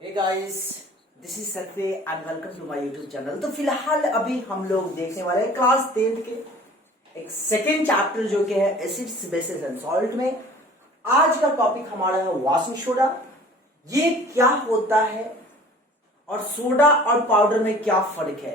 Hey guys, this is Satya and welcome to my YouTube channel. तो फिलहाल अभी हम लोग देखने वाले हैं क्लास 10th के एक सेकेंड चैप्टर जो कि है एसिड्स बेसिस एंड सॉल्ट में। आज का टॉपिक हमारा है वॉशिंग सोडा। ये क्या होता है और सोडा और पाउडर में क्या फर्क है,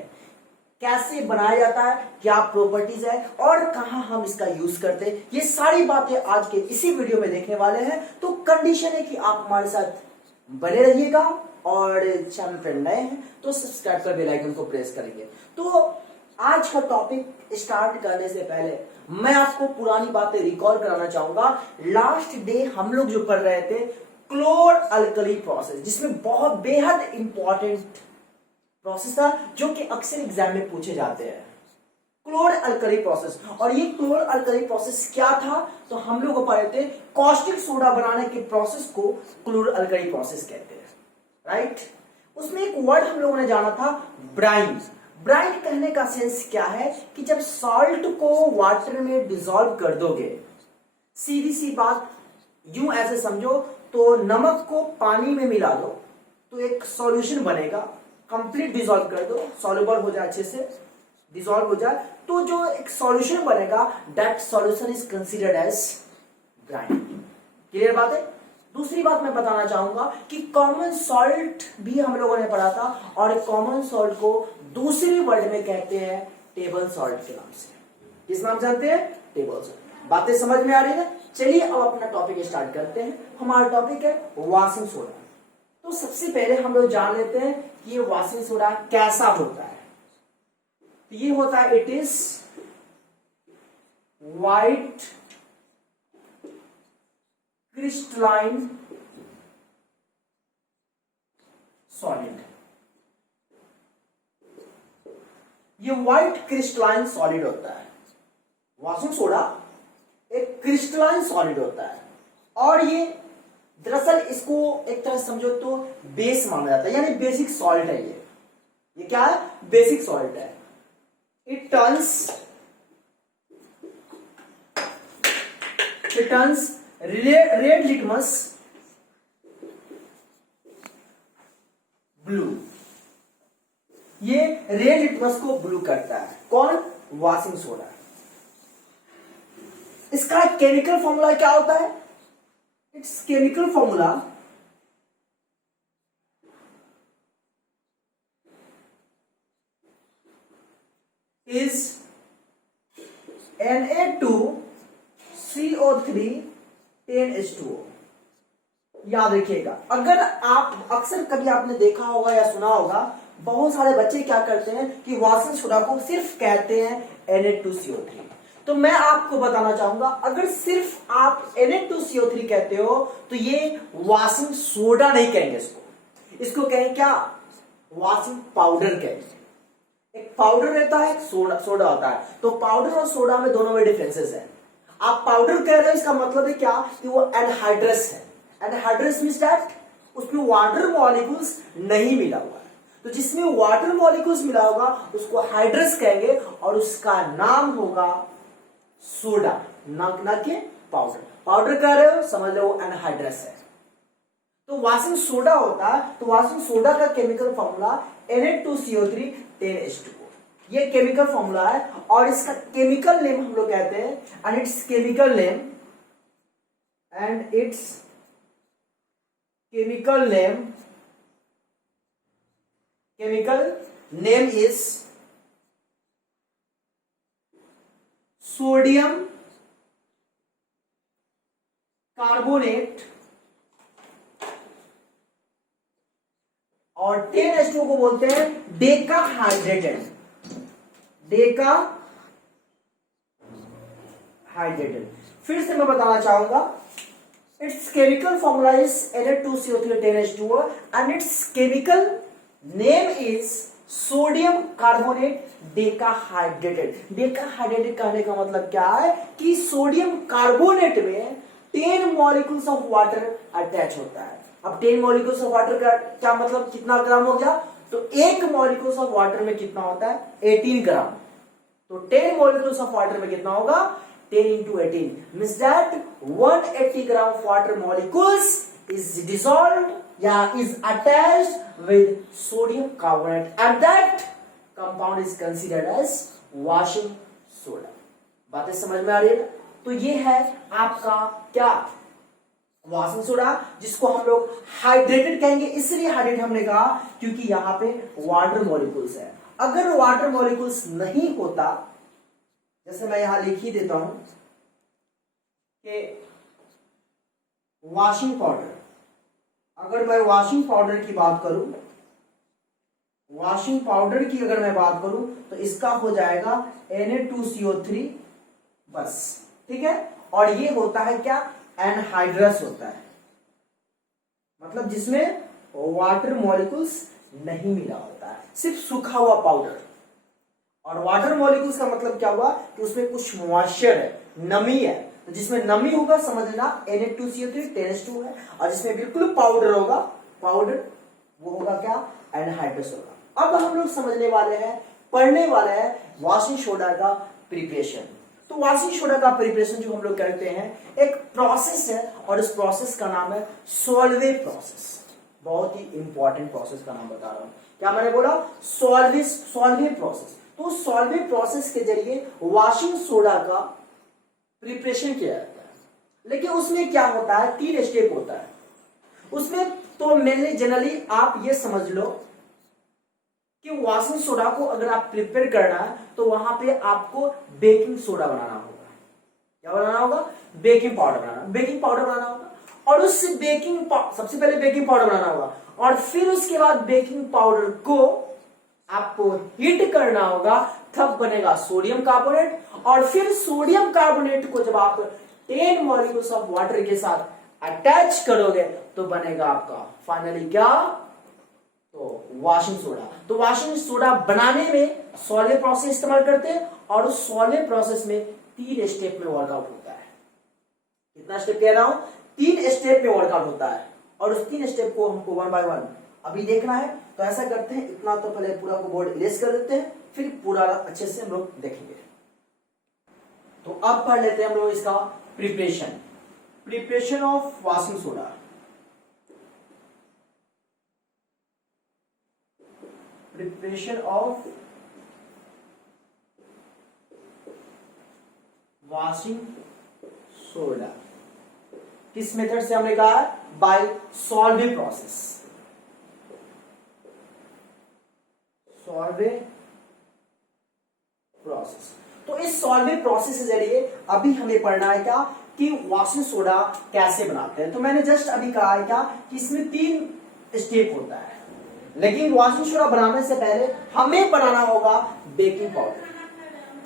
कैसे बनाया जाता है, क्या प्रॉपर्टीज है और कहां हम इसका यूज करते हैं, ये सारी बातें आज के इसी वीडियो में देखने वाले हैं। तो कंडीशन है कि आप हमारे साथ बने रहिएगा और चैनल पर नए हैं तो सब्सक्राइब कर बेल आइकन को प्रेस करेंगे। तो आज का टॉपिक स्टार्ट करने से पहले मैं आपको पुरानी बातें रिकॉल कराना चाहूंगा। लास्ट डे हम लोग जो पढ़ रहे थे क्लोर अल्कली प्रोसेस, जिसमें बहुत बेहद इंपॉर्टेंट प्रोसेस था जो कि अक्सर एग्जाम में पूछे जाते हैं, क्लोर अल्कली प्रोसेस। और ये क्लोर अल्कली प्रोसेस क्या था, तो हम लोग पढ़े थे कॉस्टिक सोडा बनाने के प्रोसेस को क्लोर अल्कली प्रोसेस कहते हैं, राइट। उसमें एक वर्ड हम लोगों ने जाना था ब्राइन। ब्राइन कहने का सेंस क्या है कि जब सॉल्ट को वाटर में डिसॉल्व कर दोगे, सीधी सी बात यूं ऐसे समझो, तो नमक को पानी में मिला दो तो एक सॉल्यूशन बनेगा, कंप्लीट डिसॉल्व कर दो, सॉल्युबल हो जाए, अच्छे से डिसॉल्व हो जाए, तो जो एक सॉल्यूशन बनेगा that solution is considered as brine. Clear बात है। दूसरी बात मैं बताना चाहूंगा कि कॉमन सॉल्ट भी हम लोगों ने पढ़ा था और कॉमन सॉल्ट को दूसरे वर्ड में कहते हैं टेबल सॉल्ट के नाम से। किस नाम से जानते हैं? Table salt. बातें समझ में आ रही है? चलिए अब अपना टॉपिक स्टार्ट करते हैं। हमारा टॉपिक है वॉशिंग सोडा। तो सबसे पहले हम लोग जान लेते हैं कि ये वॉशिंग सोडा कैसा होता है। तो ये होता है, it is white crystalline solid. ये व्हाइट क्रिस्टलाइन सॉलिड होता है। वॉशिंग सोडा एक क्रिस्टलाइन सॉलिड होता है और ये दरअसल इसको एक तरह समझो तो बेस माना जाता है, यानी बेसिक सॉल्ट है। ये क्या है? बेसिक सॉल्ट है। It turns red litmus blue. ये रेड लिटमस को ब्लू करता है। कौन? Washing soda. इसका केमिकल फॉर्मूला क्या होता है? It's chemical formula is Na2CO3 10H2O। याद रखिएगा, अगर आप अक्सर कभी आपने देखा होगा या सुना होगा, बहुत सारे बच्चे क्या करते हैं कि वॉशिंग सोडा को सिर्फ कहते हैं Na2CO3। तो मैं आपको बताना चाहूंगा, अगर सिर्फ आप Na2CO3 कहते हो तो ये वॉशिंग सोडा नहीं कहेंगे, इसको कहेंगे क्या? वॉशिंग पाउडर कहेंगे। एक पाउडर रहता है, एक सोडा होता है। तो पाउडर और सोडा में दोनों में डिफरेंसेस है। आप पाउडर कह रहे हो, इसका मतलब है क्या कि वो एनहाइड्रस है। एनहाइड्रस मींस दैट उसमें वाटर मॉलिक्यूल्स नहीं मिला हुआ है। तो जिसमें वाटर मॉलिक्यूल्स मिला होगा उसको हाइड्रस कहेंगे और उसका नाम होगा सोडा, ना कि पाउडर। पाउडर कह रहे हो, समझ लो वो एनहाइड्रस है। तो वॉशिंग सोडा होता है, तो वॉशिंग सोडा का केमिकल फॉर्मूला Na2CO3 10H2O। ये केमिकल फॉर्मूला है और इसका केमिकल नेम हम लोग कहते हैं, and its chemical name is sodium carbonate और 10H2O को बोलते हैं डेकाहाइड्रेटेड। फिर से मैं बताना चाहूंगा, its chemical formula is Na2CO3 10H2O and its chemical name is sodium carbonate decahydrated. Decahydrated कहने का मतलब क्या है कि सोडियम कार्बोनेट में 10 मॉलिक्यूल्स ऑफ वाटर अटैच होता है। अब 10 मॉलिक्यूल्स ऑफ वाटर का क्या मतलब, कितना ग्राम हो गया? तो एक मॉलिक्यूल्स ऑफ वाटर में कितना होता है? 18 ग्राम। तो 10 मॉलिक्यूल्स ऑफ वाटर में कितना होगा? 10 into 18 means that 180 gram of water molecules is dissolved या is attached with sodium carbonate and that compound is considered as washing soda. बातें समझ में आ रही है ना? तो ये है आपका क्या, वॉशिंग सोडा, जिसको हम लोग हाइड्रेटेड कहेंगे। इसलिए हाइड्रेट हमने कहा क्योंकि यहां पे वाटर मॉलिक्यूल्स है। अगर वाटर मॉलिक्यूल्स नहीं होता, जैसे मैं यहां लिख ही देता हूं कि वॉशिंग पाउडर, अगर मैं वॉशिंग पाउडर की बात करूं, वॉशिंग पाउडर की अगर मैं बात करूं तो इसका हो जाएगा Na2CO3 बस, ठीक है। और ये होता है क्या, एनहाइड्रस होता है, मतलब जिसमें वाटर मॉलिक्यूल्स नहीं मिला होता है, सिर्फ सूखा हुआ पाउडर। और वाटर मॉलिक्यूल्स का मतलब क्या हुआ कि उसमें कुछ मॉइस्चर है, नमी है। तो जिसमें नमी होगा समझना Na2CO3 10H2 है, और जिसमें बिल्कुल पाउडर होगा, पाउडर वो होगा क्या, एनहाइड्रस होगा। अब हम लोग समझने वाले हैं, पढ़ने वाले हैं वॉशिंग सोडा का प्रिपरेशन। तो वॉशिंग सोडा का प्रिपरेशन जो हम लोग करते हैं, एक प्रोसेस है, और इस प्रोसेस का नाम है सोल्वे प्रोसेस। बहुत ही इंपॉर्टेंट प्रोसेस का नाम बता रहा हूं। क्या मैंने बोला, सोल्वे प्रोसेस। तो सोल्वे प्रोसेस के जरिए वॉशिंग सोडा का प्रिपरेशन किया जाता है। लेकिन उसमें क्या होता है, 3 स्टेप होता है उसमें। तो मेनली जनरली आप ये समझ लो कि वॉशिंग सोडा को अगर आप प्रिपेयर करना है तो वहां पे आपको बेकिंग सोडा बनाना होगा। क्या बनाना होगा, बेकिंग पाउडर बनाना, बेकिंग पाउडर बनाना होगा। और उस सबसे पहले बेकिंग पाउडर बनाना होगा, और फिर उसके बाद बेकिंग पाउडर को आपको हीट करना होगा, तब बनेगा सोडियम कार्बोनेट। और फिर सोडियम कार्बोनेट को जब आप 10 मॉलिक्यूल्स ऑफ वाटर के साथ अटैच करोगे तो बनेगा आपका फाइनली क्या, तो वॉशिंग सोडा। तो वॉशिंग सोडा बनाने में सॉल्वे प्रोसेस इस्तेमाल करते हैं, और उस सॉल्वे प्रोसेस में 3 स्टेप में वर्कआउट होता है। कितना स्टेप कह रहा हूं, 3 स्टेप में वर्कआउट होता है। और उस 3 स्टेप को हमको 1 बाय 1 अभी देखना है। तो ऐसा करते हैं, इतना तो पहले पूरा को बोर्ड इरेज कर देते हैं, फिर पूरा अच्छे से हम लोग देखेंगे। तो अब पढ़ लेते हैं हम लोग इसका preparation of washing soda. Preparation of washing soda किस मेथड से हमने कहा, bye Solvay process. Solvay process. तो इस सॉल्वे प्रोसेस के जरिए अभी हमें पढ़ना है क्या, कि वॉशिंग सोडा कैसे बनाते हैं। तो मैंने जस्ट अभी कहा है क्या कि इसमें 3 स्टेप होता है। लेकिन वॉशिंग सोडा बनाने से पहले हमें बनाना होगा बेकिंग पाउडर,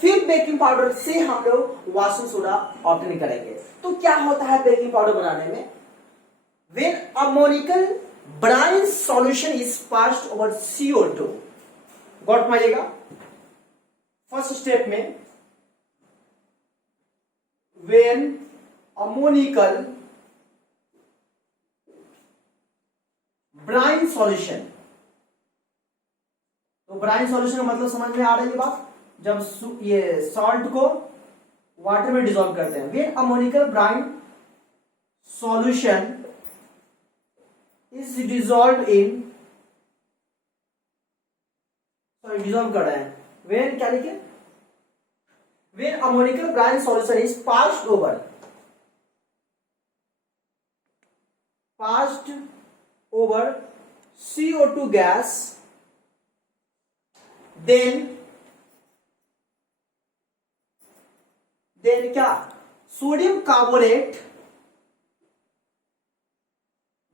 फिर बेकिंग पाउडर से हम लोग वॉशिंग सोडा ऑब्टेन करेंगे। तो क्या होता है बेकिंग पाउडर बनाने में, when ammoniacal brine solution is passed over CO2। गॉट मारिएगा, फर्स्ट स्टेप में व्हेन अमोनिकल ब्राइन सॉल्यूशन। तो ब्राइन सॉल्यूशन का मतलब समझ में आ रही है बात, जब ये सॉल्ट को वाटर में डिसॉल्व करते हैं। When ammoniacal brine solution is dissolve in, sorry dissolve कर रहे हैं, व्हेन क्या लिखे, when ammoniacal brine solution is passed over CO2 gas, then क्या, सोडियम कार्बोनेट,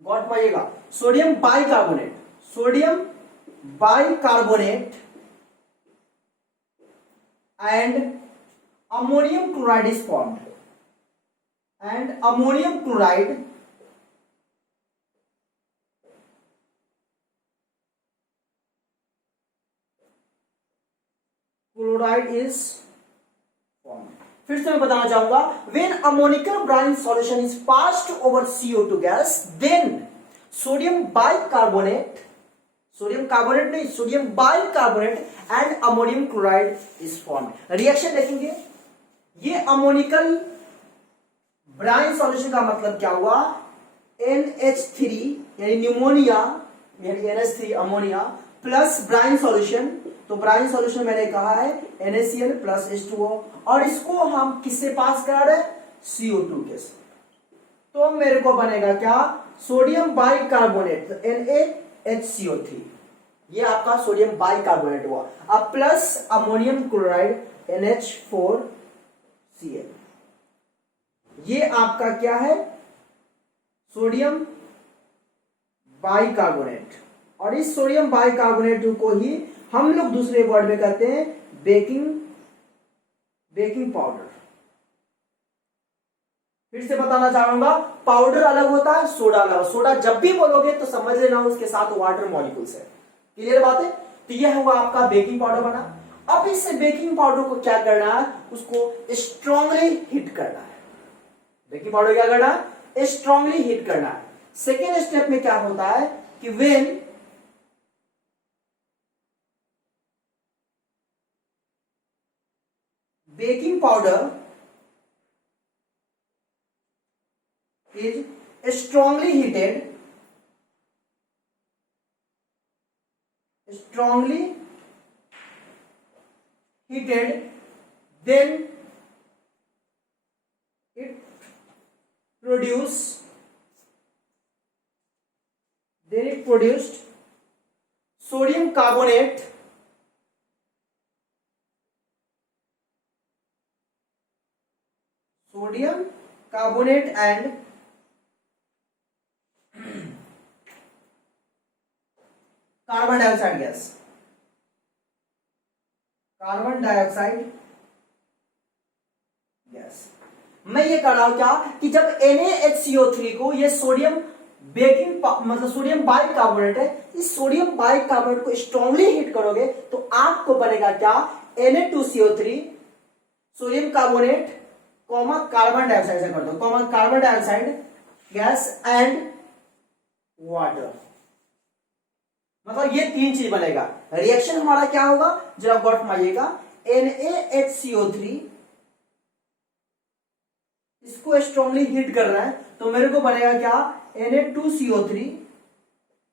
गॉट मारिएगा, sodium bicarbonate and ammonium chloride is formed, and ammonium chloride is formed. फिर से मैं बताना चाहूंगा, when ammoniacal brine solution is passed over CO2 gas, then sodium bicarbonate and ammonium chloride is formed. Reaction देखेंगे, ये ammoniacal brine solution का मतलब क्या हुआ NH3 यानी न्यूमोनिया यानी NH3 ammonia plus Bryan solution, तो ब्राइन सॉल्यूशन मैंने कहा है NaCl प्लस H2O, और इसको हम किससे पास करा रहे हैं, CO2 के साथ। तो मेरे को बनेगा क्या, सोडियम बाइकार्बोनेट NaHCO3, ये आपका सोडियम बाइकार्बोनेट हुआ। अब प्लस अमोनियम क्लोराइड NH4Cl, ये आपका क्या है, सोडियम बाइकार्बोनेट, और इस सोडियम बाइकार्बोनेट को ही हम लोग दूसरे वर्ड में कहते हैं बेकिंग पाउडर। फिर से बताना चाहूंगा, पाउडर अलग होता है, सोडा अलग। सोडा जब भी बोलोगे तो समझ लेना उसके साथ वाटर मॉलिक्यूल्स है। क्लियर बात है? तो यह हुआ आपका बेकिंग पाउडर बना। अब इस बेकिंग पाउडर को क्या करना है, उसको स्ट्रांगली हीट करना है। बेकिंग पाउडर क्या करना है, स्ट्रांगली हीट करना है। सेकेंड स्टेप में क्या होता है कि when baking powder is strongly heated, then it produced sodium carbonate and carbon dioxide gas. मैं ये कर रहा हूं क्या कि जब NaHCO3 को, ये सोडियम मतलब सोडियम बाइकार्बोनेट है, इस सोडियम बाइकार्बोनेट को स्ट्रांगली हीट करोगे तो आपको बनेगा क्या, Na2CO3 sodium carbonate comma carbon dioxide से कर दो, comma carbon dioxide gas and water, मतलब ये तीन चीज बनेगा। रिएक्शन हमारा क्या होगा, जरा गौर फरमाइएगा, NaHCO3 इसको स्ट्रांगली हीट कर रहा है तो मेरे को बनेगा क्या, Na2CO3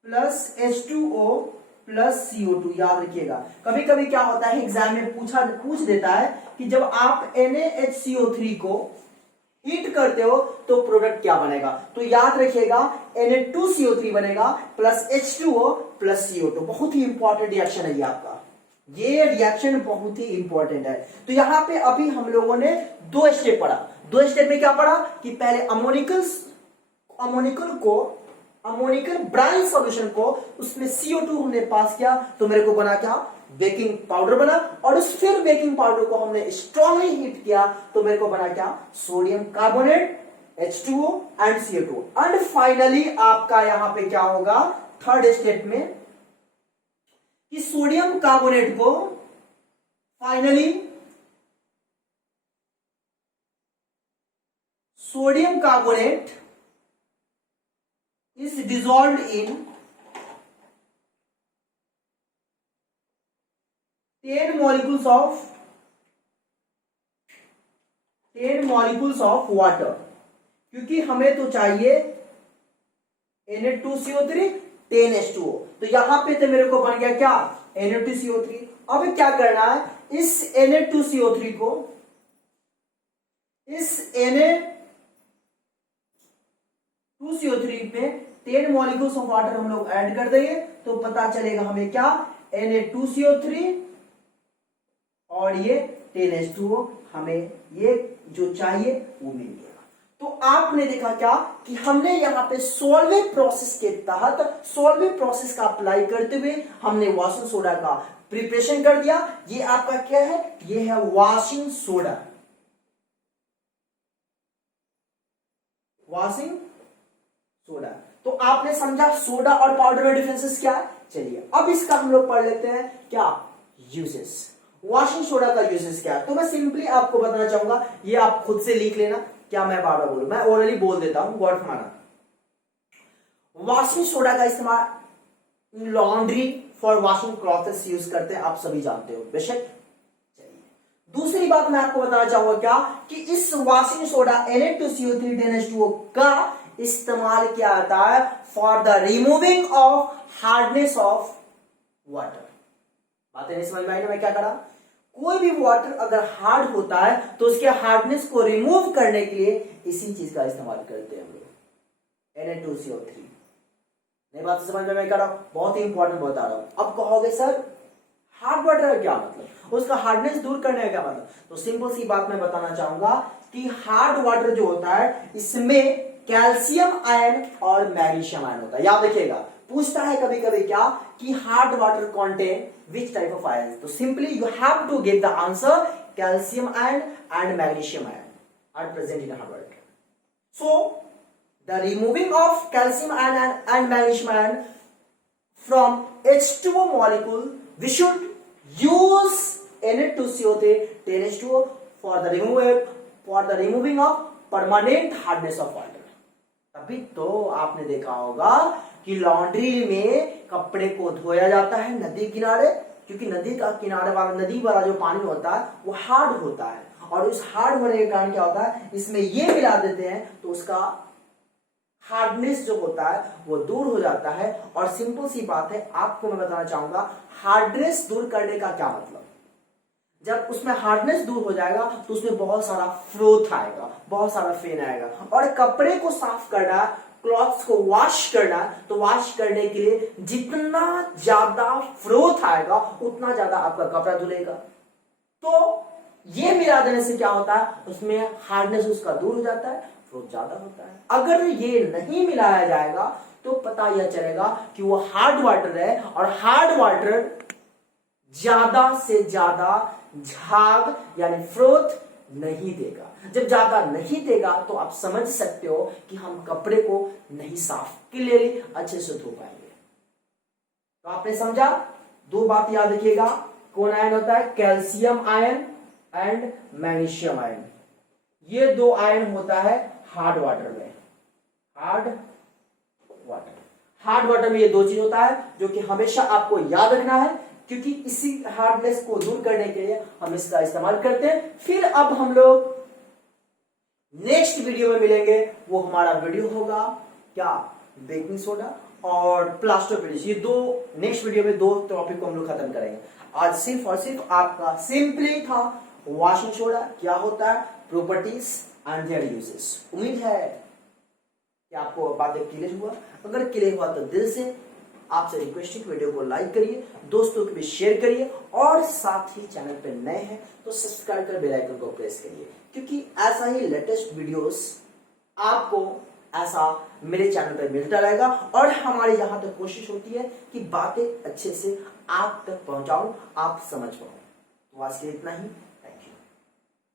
plus H2O plus CO2। याद रखिएगा, कभी कभी क्या होता है एग्जाम में पूछ देता है कि जब आप NaHCO3 को हीट करते हो तो प्रोडक्ट क्या बनेगा, तो याद रखिएगा Na2CO3 बनेगा प्लस H2O प्लस CO2। बहुत ही इंपॉर्टेंट रिएक्शन है ये आपका, ये रिएक्शन बहुत ही इंपॉर्टेंट है। तो यहां पे अभी हम लोगों ने दो स्टेप पढ़ा। दो स्टेप में क्या पढ़ा कि पहले अमोनिकल ब्राइन सॉल्यूशन को उसमें CO2 हमने पास किया तो मेरे को बना क्या, बेकिंग पाउडर बना, और उस फिर बेकिंग पाउडर को हमने स्ट्रांगली हीट किया तो मेरे को बना क्या, sodium carbonate H2O and CO2। And finally आपका यहां पे क्या होगा, थर्ड स्टेप में कि सोडियम कार्बोनेट को finally sodium carbonate is dissolved in 10 molecules of water, क्योंकि हमें तो चाहिए Na2CO3 10H2O, तो यहां पे तो मेरे को बन गया क्या, Na2CO3। अब क्या करना है, इस Na2CO3 को इस Na2CO3 में 10 मॉलिक्यूल्स ऑफ वाटर हम लोग ऐड कर देंगे तो पता चलेगा हमें क्या, Na2CO3 और ये 10H2O, हमें ये जो चाहिए वो मिल गया। तो आपने देखा क्या कि हमने यहां पे सोलवे प्रोसेस के तहत, सोलवे प्रोसेस का अप्लाई करते हुए हमने वॉशिंग सोडा का प्रिपरेशन कर दिया। ये आपका क्या है, ये है वॉशिंग सोडा, वॉशिंग सोडा। तो आपने समझा सोडा और पाउडर में डिफरेंसेस क्या है। चलिए अब इसका हम लोग पढ़ लेते हैं क्या, यूजेस, वॉशिंग सोडा का यूजेस क्या है। तो मैं सिंपली आपको बताना चाहूंगा, ये आप खुद से लिख लेना, क्या मैं बार बार बोलूं, मैं ओरली बोल देता हूं, गौर फरमाना। वॉशिंग सोडा का इस्तेमाल laundry for washing clothes use करते हैं, आप सभी जानते हो बेशक। दूसरी बात मैं आपको बताना चाहूंगा क्या कि इस वॉशिंग सोडा Na2CO3 10H2O का इस्तेमाल किया जाता है for the removing of hardness of water. बातें नहीं समझ में आई? मैं क्या करा, कोई भी वाटर अगर हार्ड होता है तो उसके हार्डनेस को रिमूव करने के लिए इसी चीज का इस्तेमाल करते हैं हम लोग, Na2CO3। नहीं बात समझ में? मैं कह रहा हूं बहुत ही इंपॉर्टेंट बता रहा हूं। अब कहोगे सर हार्ड वाटर का क्या मतलब, उसका हार्डनेस दूर करने का क्या मतलब? तो सिंपल सी बात मैं बताना चाहूंगा कि हार्ड वाटर जो होता है इसमें कैल्शियम आयन और मैग्नीशियम आयन होता है। याद रखिएगा, पूछता है कभी कभी क्या कि hard water contain which type of ion, तो simply you have to give the answer calcium ion and magnesium ion are present in hard water. So the removing of calcium ion and magnesium ion from H2O molecule we should use Na2CO3 10H2O for the removing of permanent hardness of water। तभी तो आपने देखा होगा कि laundry में कपड़े को धोया जाता है नदी किनारे, क्योंकि नदी का किनारे वाला नदी वाला जो पानी होता है वो हार्ड होता है, और उस हार्ड होने के कारण क्या होता है, इसमें ये मिला देते हैं तो उसका हार्डनेस जो होता है वो दूर हो जाता है। और सिंपल सी बात है, आपको मैं बताना चाहूंगा हार्डनेस दूर करने का क्या मतलब। जब उसमें हार्डनेस दूर हो जाएगा तो उसमें बहुत सारा फ्रोथ आएगा, बहुत सारा फेन आएगा, और कपड़े को साफ करना, क्लॉथ्स को वॉश करना, तो वॉश करने के लिए जितना ज्यादा फ्रोथ आएगा उतना ज्यादा आपका कपड़ा धुलेगा। तो ये मिला देने से क्या होता है, उसमें हार्डनेस उसका दूर हो जाता है, फ्रोथ ज्यादा होता है। अगर ये नहीं मिलाया जाएगा तो पता यह चलेगा कि वो हार्ड वाटर है, और हार्ड वाटर ज्यादा से ज्यादा झाग यानी फ्रोथ नहीं देगा। जब ज्यादा नहीं देगा तो आप समझ सकते हो कि हम कपड़े को नहीं साफ क्लियरली अच्छे से धो पाएंगे। तो आपने समझा, दो बात याद रखिएगा, कौन आयन होता है, calcium ion and magnesium ion. ये दो आयन होता है हार्ड वाटर में। हार्ड वाटर में ये दो चीज होता है जो कि हमेशा आपको याद रखना है, क्योंकि इसी हार्डनेस को दूर करने के लिए हम इसका इस्तेमाल करते हैं। फिर अब हम लोग नेक्स्ट वीडियो में मिलेंगे, वो हमारा वीडियो होगा क्या, बेकिंग सोडा और प्लास्टर फिनिश। ये दो नेक्स्ट वीडियो में दो टॉपिक को हम लोग खत्म करेंगे। आज सिर्फ और सिर्फ आपका सिंपली था वॉशिंग सोडा क्या होता है, प्रॉपर्टीज एंड देयर यूजेस। उम्मीद है कि आपको बातें क्लियर हुआ। अगर क्लियर हुआ तो दिल से आपसे रिक्वेस्ट है कि वीडियो को लाइक करिए, दोस्तों को भी शेयर करिए, और साथ ही चैनल पे नए हैं तो सब्सक्राइब कर बेल आइकन को प्रेस करिए, क्योंकि ऐसा ही लेटेस्ट वीडियोस आपको ऐसा मेरे चैनल पे मिलता रहेगा। और हमारी यहाँ तक कोशिश होती है कि बातें अच्छे से आप तक पहुंचाऊं, आप समझ पाओ। तो आज के लिए इतना ही।